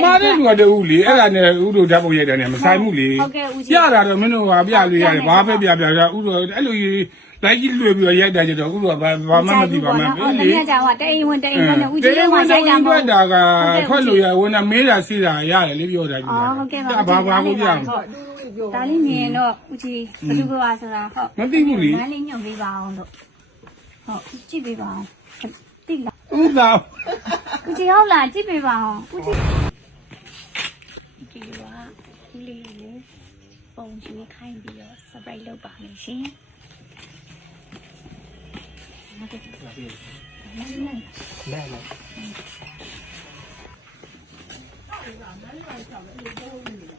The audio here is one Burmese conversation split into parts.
မှားတဲ့လူကတူလေအဲ့ဒါနဲ့ဥတို့ဓာတ်ပုံရိုက်တယ်နဲ့မဆိုင်ဘူးလေဟုတ်ကဲ့ဦးကြီးပြတာတော့မင်းတို့ကပြလို့ရတယ်ဘာပဲပြပြပြဥတို့အဲ့လိုကြီးလိုက်ကြီးလွယ်ပြီးရိုက်တာကြတော့ဥတို့ကဘာဘာမှမသိပါမှန်းဟုတ်လေတယ်ညကြောင်ကတအိမ်ဝင်တအိမ်ဝင်နဲ့ဦးကြီးတေကးမှဝင်ရိုတော့က်တာမဝဟုတ်တ်တာကထွက်လို့ရဝင်တာမေးတာစီးတာရတယ်လေပြောတာကြီးအော်ဟုတ်ကဲ့ပါဘာဘာကိုပြဟုတ်ဒါလေးမြင်တော့ဦးကြီးဘယ်သူကဆိုတာဟုတ်မသိဘူးလေလမ်းလေးညွှန်ပေးပါအောင်လို့ဟုတ်ကြည့်ပေးပါအောင်တိလားဥသာဦးကြီးဟုတ်လားကြည့်ပေးပါအောင်ဦးကြီးဒီကဦးလေးလေး ပုံရွေးခိုင်းပြီးတော့ surprise လုပ်ပါမယ်ရှင်ဟုတ်ကဲ့လဲလဲ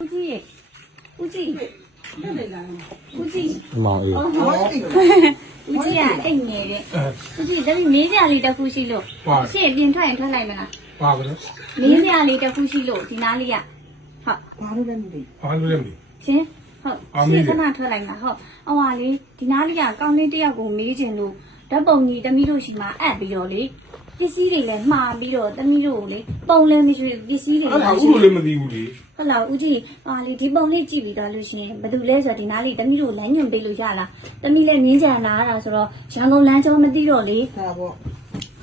ဦးကြီးဦးကြီးဦးကြီးမောင်အေးဦးကြီးကအိတ်ငယ်တဲ့ဦးကြီးတမီးမေးစရာလေးတစ်ခုရှိလို့ဟာရှေ့ပြင်ထွက်ရင်ထွက်လိုက်မလားဘာကလဲမေးစရာလေးတစ်ခုရှိလို့ဒီနားလေးကဟုတ်ဘာလို့လဲမသိရှင် ဟုတ်အော်မေးရှေ့တယ်ခဏထွက်လိုက်မလားဟုတ်အဝါလေးဒီနားလေးကကောင်းလေးတစ်ယောက်ကိုမေးခြင်းလို့ဓာတ်ပုံကြီးတမီးတို့ရှိမှအပ်ပြီးတော့လေပစ္စည်းတွေလည်းမှားပြီးတော့တမီးတို့ကိုလေပုံလည်းမရှိပစ္စည်းတွေအဲ့ဒါလည်းဥတို့လည်းမသိဘူးလေဟုတ်လားဦးကြီးဟာလေဒီပုံလေးကြည့်ပြီးတော့လို့ရှိရင်ဘယ်သူလဲဆိုတော့ဒီနားလေးတမီးတို့လမ်းညွှန်ပေးလို့ရလားတမီးလည်းငင်းကြံလာတာဆိုတော့ရန်ကုန်လမ်းကျောမသိတော့လေဒါပေါ့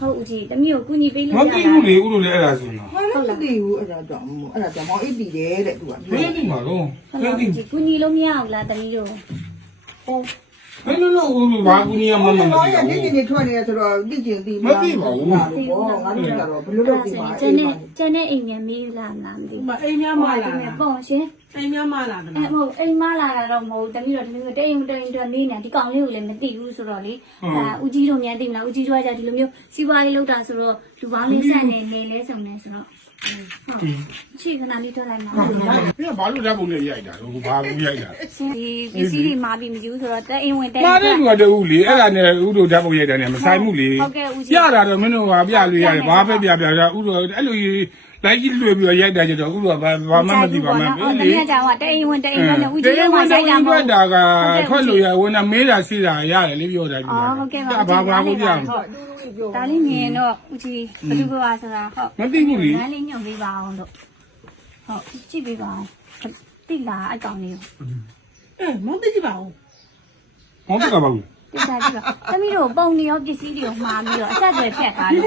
ဟုတ်ဦးကြီးတမီးကိုကူညီပေးလို့မရသိလားဘူးလေဥတို့လည်းအဲ့ဒါဆိုတော့ဟာလည်းမသိဘူးအဲ့ဒါကြောင့်မို့အဲ့ဒါကြောင့်မောင်အိပ်ပြီးတယ်တဲ့သူကဘယ်သိမှာတော့ဟုတ်ဘယ်လားသိဦးကြီးကူညီလို့မရဘူးလားတမီးတို့ဘ ယ်လိုလုပ်ဥတို့ဘာကူညီရမှမမမောင်သိရဘူးနေနေနေထွက်နေရဆိုတော့သိကျင်သိဘောငါတို့ကတော့ဘယ်လိုလုပ်ပြီးမှာကျန်တဲ့ကျန်တဲ့အိမ်ငယ်မေးလားမလားမသိမအိမ်များမလာဘူးတာပေါ့ရှင်အိမ်များမလာတာအဲမဟုတ်အိမ်မလာတာတော့မဟုတ်ဘူးတမီးတို့တမီးတို့တိမ်တိမ်တော့နေနေဒီကောင်လေးကိုလည်းမသိဘူးဆိုတော့လေအဲဦးကြီးတို့မြန်သိမလားဦးကြီးတို့ကကြဒီလိုမျိုးစီးပွားရေးလုပ်တာဆိုတော့လူပေါင်းလေးဆက်နေနေလဲစုံနေဆိုတော့ဟုတ် ရှိခဏလေးထွက်လိုက်မှာဘယ်ဘာလို့ဓာတ်ပုံနဲ့ရိုက်တာတော့ဘာဘူးရိုက်တာဒီပစ္စည်းတွေမှာပြီးမကြည့်ဘူးဆိုတော့တဲ့အိမ်ဝင်တဲ့မှားတဲ့လူကတူလေအဲ့ဒါနဲ့ဥတို့ဓာတ်ပုံရိုက်တယ်နဲ့မဆိုင်ဘူးလေဟုတ်ကဲ့ဦးကြီးပြတာတော့မင်းတို့ကပြလို့ရတယ်ဘာပဲပြပြပြဥတို့အဲ့လိုကြီး လိုက်ကြီးလွယ်ပြီးရိုက်တာကြတော့ဥတို့ကဘာဘာမှမသိပါမှန်းအော်တလေမီးကကြောင်ကတဲ့အိမ်ဝင်တဲ့အိမ်ဝင်နဲ့ဦးကြီးတေးတို့ဝကင်ရိုက်တာမတော့ဟုတ်ထွက်တာကထွက်လို့ရဝင်တာမေးတာစီးတာရတယ်လေပြောတာကြီးအော်ဟုတ်ကဲ့ပါဘာဘာကိုပြဟုတ်ဒါလေးမြင်တော့ဦးကြီးဘယ်သူကဆိုတာဟုတ်မသိဘူးလေလမ်းလေးညွှန်ပေးပါအောင်လို့ဟုတ်ကြည့်ပေးပါအောင်တိလားအကောင်လေးကိုအဲမောင်သိကြည့်ပါဦးဟောပြပါဘူးတိစားကြည့်ပါသမီးတို့ပုံနေရောပစ္စည်းတွေရောမှားပြီးတော့အဆက်အသွယ်ဖြတ်ထားလို့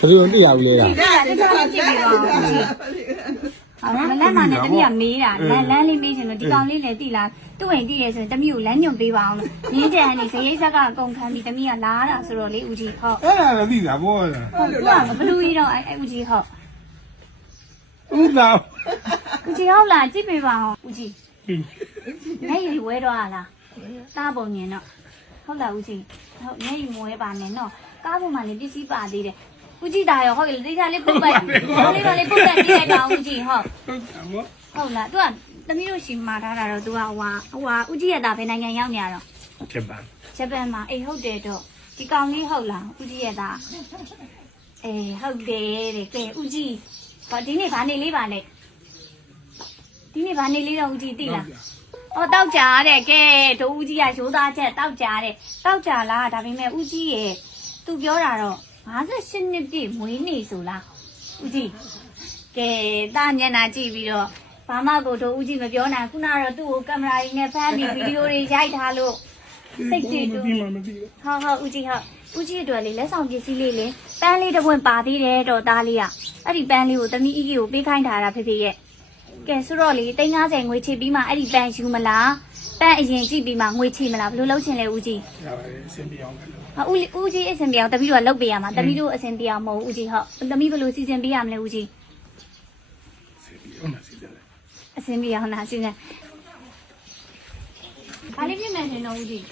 ဘယ်လိုသိရဘူးလဲဒီကတခြားလေးကြည့်ပေးပါအောင်ဦးကြီးဟုတ်မလန့်မနဲ့တမီးကမေးတာလမ်းလမ်းလေးမေးချင်လို့ဒီကောင်လေးလည်းတိလားသူ့ဝင်တိရဲဆိုရင်တမီးကိုလမ်းညွှန်ပေးပါအောင်လို့ရင်းကြံနေဇရိတ်ဆက်ကအကုန်ခံပြီးတမီးကလာတာဆိုတော့လေဦးကြီးဟုတ်အဲ့ဒါလည်းသိတာဘောလားဟုတ်သူကဘလူကြီးတော့အဲဦးကြီးဟုတ်ဥသာဦးကြီးဟုတ်လားကြည့်ပေးပါအောင်ဦးကြီးနေရီဝဲတော့လားတားပုံညင်တော့ဟုတ်လားဦးကြီးဟုတ်နေရီမဝဲပါနဲ့နော်ကားပေါ်မှာလည်းပစ္စည်းပါသေးတယ် ဦးကြီးဒါရောဟုတ်လေဒီကလေးပုတ်ပတ်ဒါလေးပါလေးပုတ်ပတ်နေလိုက်ပါဦးကြီးဟုတ်ဟုတ်တာဘောဟုတ်လား तू ကသမီးတို့ရှင်မာထားတာတော့ तू ကဟိုဟာဟိုဟာဦးကြီးရတာဘယ်နိုင်ငံရောက်နေရတော့ချက်ပါဂျပန်မှာအေးဟုတ်တယ်တော့ဒီကောင်လေးဟုတ်လားဦးကြီးရတာအေးဟုတ်တယ်တဲ့ကဲဦးကြီးဟောဒီနေ့ဗာနေလေးပါနဲ့ဒီနေ့ဗာနေလေးတော့ဦးကြီးသိလား။အော်တောက်ကြတဲ့ကဲတို့ဦးကြီးကရိုးသားချက်တောက်ကြတဲ့တောက်ကြလားဒါပေမဲ့ဦးကြီးရဲ့သူပြောတာတော့ 58နှစ်ပြည့်မွေးနေ့ဆိုလားဦးကြီးကဲတာမျက်နှာကြည့်ပြီးတော့ဘာမှကိုတို့ဦးကြီးမပြောနိုင်ခုနကတော့သူ့ကိုကင်မရာကြီးနဲ့ဖမ်းပြီးဗီဒီယိုတွေရိုက်ထားလို့စိတ်တွေတူဒီမှာမသိဘူးဟုတ်ဟုတ်ဦးကြီးဟုတ်ဦးကြီးအတွက်လေလက်ဆောင်ပစ္စည်းလေးလေပန်းလေးတစ်ပွင့်ပါသေးတယ်တော့သားလေးကအဲ့ဒီပန်းလေးကိုတမီးအီကြီးကိုပေးခိုင်းထားတာဖေဖေရဲ့ကဲဆိုတော့လေ350ငွေချေပြီးမှအဲ့ဒီပန်ယူမလား ပန်အရင်ကြည့်ပြီးမှငွေချေမလားဘယ်လိုလုပ်ချင်လဲဦးကြီးရပါတယ်အဆင်ပြေအောင်လည်းဟာဦးလေးဦးကြီးအစင်ပြအောင်တပီးတော့လုတ်ပေးရမှာတပီးတို့အစင်ပြအောင်မဟုတ်ဦးကြီးဟုတ်တပီးဘယ်လိုစီစဉ်ပေးရမလဲဦးကြီးအဆင်ပြေအောင်စီစဉ်တယ်အစင်ပြအောင်လားစီစဉ်ဘာလေးပြင်မယ်ရှင်တော့ဦးကြီး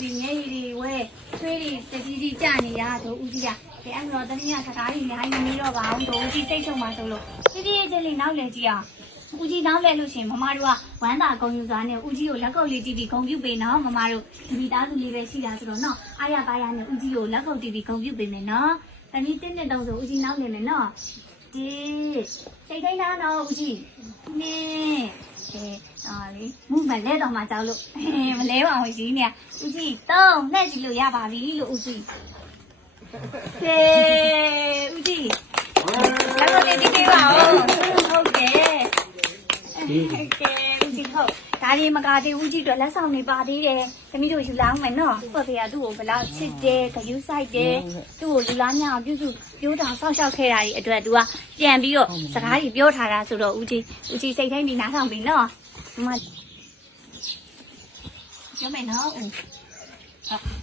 ဒီငယ်ကြီးတွေဝဲဆွေးတွေတကြီးကြီးကြာနေရတော့ဦးကြီးကဒီအဲ့တော့တမီးကစကားကြီးအများကြီးမပြီးတော့ပါဘူးတော့ဦးကြီးစိတ်ချုပ်မှဆိုလို့ဒီဒီချင်းလေးနောက်လေကြည့်အောင် ဦးကြီးနောက်လဲလို့ရှရင်မမတို့ကဝမ်းသာဂုံယူစွာနဲ့ဦးကြီးကိုလက်ကုပ်လေးကြည့်ပြီးဂုံပြုပေးနော်မမတို့ဒီမိသားစုလေးပဲရှိတာဆိုတော့နော်အားရပါရနဲ့ဦးကြီးကိုလက်ကုပ်တီးပြီးဂုံပြုပေးမယ်နော်တနည်းတင်းနဲ့တုံးဆိုဦးကြီးနောက်နေမယ်နော်ဒီစိတ်တိုင်းသားနော်ဦးကြီးနေအဲအာလေမူမလဲတော့မှကြောက်လို့မလဲပါဘူးကြီးနေဦးကြီးတုံးနဲ့ကြည့်လို့ရပါပြီလို့ဦးကြီးကဲဦးကြီးလက်ကိုလေးတီးပေးပါဦးဟုတ်တယ်ကဲဦးကြီး ဟုတ်ဒါဒီမကသေးဦးကြီးတို့လက်ဆောင်နေပါသေးတယ်သမီးတို့ယူလာအောင်မယ်နော်ဟုတ်ဖေကသူ့ကိုဘယ်လောက်ချစ်တယ်ဂယူးဆိုင်တယ်သူ့ကိုလူလားမြောင်ပြုစုပြောတာဆောက်ရှောက်ခဲ့တာဒီအတွက် तू ကပြန်ပြီးတော့စကားကြီးပြောထားတာဆိုတော့ဦးကြီးဦးကြီးစိတ်တိုင်းဒီနားဆောင်ပြီနော်ဒီမှာပြောမယ်နော်ဦးဟုတ်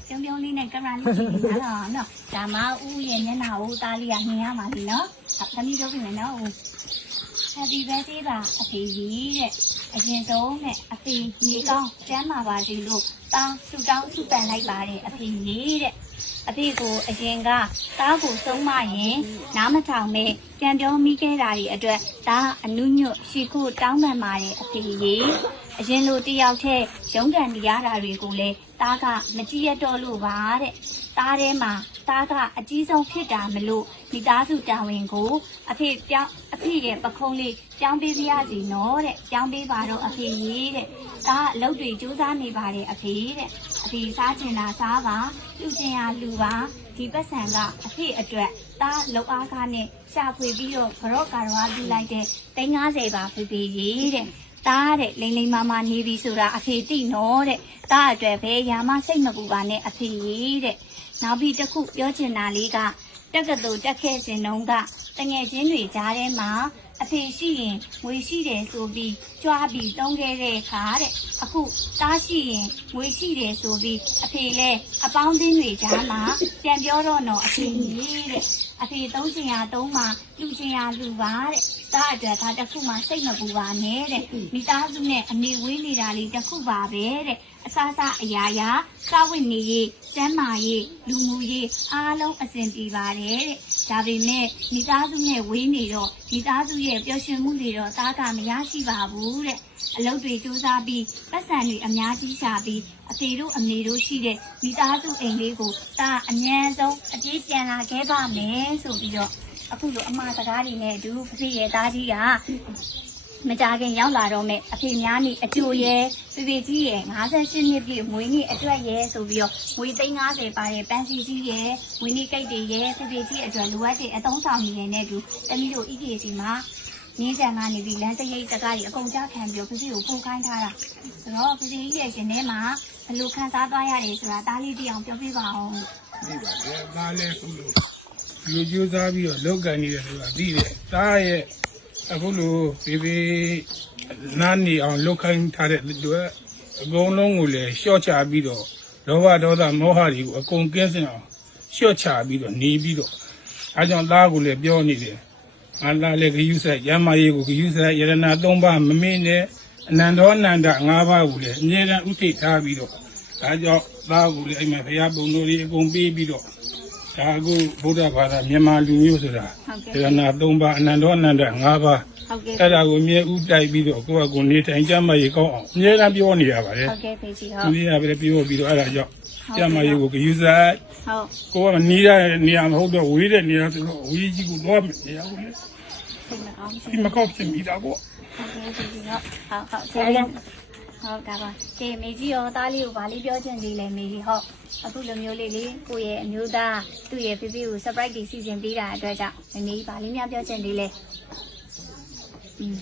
ပြုံးပြုံးလေးနဲ့ကင်မရာလေးကြည့်နေတာတော့နော်ဒါမှဦးရဲ့မျက်နှာကိုသားလေးကမြင်ရမှာလीနော်ဟုတ်သမီးတို့ပြင်မယ်နော်ဦး Happy birthday ပါအဖေကြီးတဲ့ အရင်ဆုံးနဲ့အဖေညီကောင်းကျမ်းမာပါစေလို့တားဆူတောင်းဆူပန်လိုက်ပါတယ်အဖေကြီးတဲ့အဖေကိုအရင်ကတားကိုဆုံးမရင်နားမထောင်နဲ့ပြန်ပြောမိခဲ့တာတွေအတွက်ဒါအနုညွတ်ရှိခို့တောင်းပန်ပါတယ်အဖေကြီး အရင်လိုတယောက်တည်းရုံးကန်နေရတာတွေကိုလည်းတားကမကြည့်ရတော့လို့ပါတဲ့တားထဲမှာတားကအကြီးဆုံးဖြစ်တာမလို့မိသားစုတာဝန်ကိုအဖေပြောင်းအဖေရဲ့ပခုံးလေးပြောင်းပေးပြရစီနော်တဲ့ပြောင်းပေးပါတော့အဖေကြီးတဲ့ဒါကအလုပ်တွေစူးစမ်းနေပါတယ်အဖေတဲ့အဖေစားချင်တာစားပါလူချင်ရလူပါဒီပတ်စံကအဖေအတွက်ဒါလောက်အားကားနဲ့ရှာဖွေပြီးတော့ကြော့ကာရွာပြလိုက်တဲ့350ပါဖေဖေကြီးတဲ့ တားတဲ့လိမ့်လိမ့်မမနေပြီဆိုတာအဖေသိနော်တဲ့တားအတွက်ဘယ်ရာမစိတ်မပူပါနဲ့အဖေကြီးတဲ့နောက်ပြီးတစ်ခုပြောချင်တာလေးကတက်ကတူတက်ခဲ့စဉ်တုန်းကတငယ်ချင်းတွေကြားထဲမှာအဖေရှိရင်ငွေရှိတယ်ဆိုပြီးကြွားပြီးတုံးခဲ့တဲ့အခါတဲ့အခုတားရှိရင်ငွေရှိတယ်ဆိုပြီးအဖေလည်းအပေါင်းအသင်းတွေကြားမှာပြန်ပြောတော့တော့အဖေကြီးတဲ့အဖေသုံးချင်ရသုံးမှာလူချင်ရလူပါတဲ့ တားအတွက်ဒါတစ်ခုမှစိတ်မပူပါနဲ့တဲ့မိသားစုနဲ့အနေဝေးနေတာလေးတစ်ခုပါပဲတဲ့အစားအစာအရာရာစာဝတ်နေရေးကျန်းမာရေးလူမှုရေးအားလုံးအဆင်ပြေပါတယ်တဲ့ဒါပေမဲ့မိသားစုနဲ့ဝေးနေတော့မိသားစုရဲ့ပျော်ရွှင်မှုတွေတော့တားကမရရှိပါဘူးတဲ့အလုပ်တွေစူးစမ်းပြီးပတ်စံတွေအများကြီးရှာပြီးအဖေတို့အမေတို့ရှိတဲ့မိသားစုအိမ်လေးကိုတားအញ្ញမ်းဆုံးအပြေးပြန်လာခဲ့ပါမယ်ဆိုပြီးတော့ အခုလိုအမှားစကားတွေနဲ့အတူဖေရဲ့သားကြီးကမကြခင်ရောက်လာတော့မဲ့အဖေများနေအကျိုးရဲဖေဖေကြီးရဲ့58နှစ်ပြည့်မွေးနေ့အတွက်ရဲဆိုပြီးတော့ငွေ350ပါတဲ့ပန်းစီကြီးရဲ့မွေးနေ့ကိတ်တွေရဲ့ဖေဖေကြီးအတွက်လိုအပ်တဲ့အသုံးဆောင်နေရတဲ့သူတမီးတို့ EKC မှာနင်းကြံကနေပြီးလမ်းစရိတ်စကားတွေအကုန်ကြားခံပြီးတော့ဖေဖေကိုပို့ခိုင်းထားတာဆိုတော့ဖေဖေကြီးရဲ့ရှင်ထဲမှာဘယ်လိုခံစားသွားရတယ်ဆိုတာတားလေးတိအောင်ပြောပြပါအောင်ဒီပါလေဒါလည်းခုလို လူကြိုးစားပြီးတော့လောက်ကန်နေတယ်ဆိုတာသိတယ်ဒါရဲ့အခုလိုဘေဘေနားနေအောင်လောက်ခိုင်းထားတဲ့အတွက်အကုန်လုံးကိုလည်းရှော့ချပြီးတော့လောဘဒေါသမောဟတွေကိုအကုန်ကင်းစင်အောင်ရှော့ချပြီးတော့နေပြီးတော့အဲကြောင့်သားကိုလည်းပြောနေတယ်အလာလည်းဂယုဆိုင်ရမယေကိုဂယုဆိုင်ယရနာ၃ပါးမမင်းနဲ့အနန္တောအနန္တ၅ပါးကိုလည်းအမြဲတမ်းဥထိတ်ထားပြီးတော့ဒါကြောင့်သားကိုလည်းအိမ်မှာဘုရားပုံတော်ကြီးအကုန်ပေးပြီးတော့ ဒါအခုဗုဒ္ဓဘာသာမြန်မာလူမျိုးဆိုတာဟုတ်ကဲ့ဒေသနာ၃ပါးအနန္တောအနန္တ၅ပါးဟုတ်ကဲ့အဲ့ဒါကိုအမြဲဥတိုက်ပြီးတော့ကိုယ့်အကူနေထိုင်ကြမ်းမရေကောင်းအောင်အမြဲတမ်းပြောနေရပါတယ်ဟုတ်ကဲ့ဖေကြီးဟု။တ်ဒီရပဲပြောပြီးတော့အဲ့ဒါကြောင့်ကြမ်းမရေကိုဂယူဆိုင်ဟုတ်ကိုယ်ကနီးရတဲ့နေရာမဟုတ်တော့ဝေးတဲ့နေရာဆိုတော့ဝေးကြီးကိုတော့မနေရဘူးလေစိတ်မကောင်းစိဒီမကောက်ဖြစ်မိတာပေါ့ဟုတ်ကဲ့ဒီဟုတ်ဟုတ်ဟုတ်ဆေးရ ဟုတ်ကဲ့ပါကျေမေကြီးရောသားလေးကိုဗာလေးပြောချင်သေးလဲမေကြီးဟုတ်အခုလိုမျိုးလေးလေးကိုယ့်ရဲ့အမျိုးသားသူ့ရဲ့ဖေဖေကို surprise တွေစီစဉ်ပေးတာအတွက်ကြောင့်မမေကြီးဗာလေးများပြောချင်သေးလဲอืม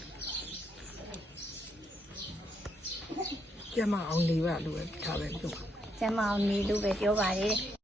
ကျမအောင်နေပါလို့ပဲဒါပဲပြောကျမအောင်နေလို့ပဲပြောပါတယ်တဲ့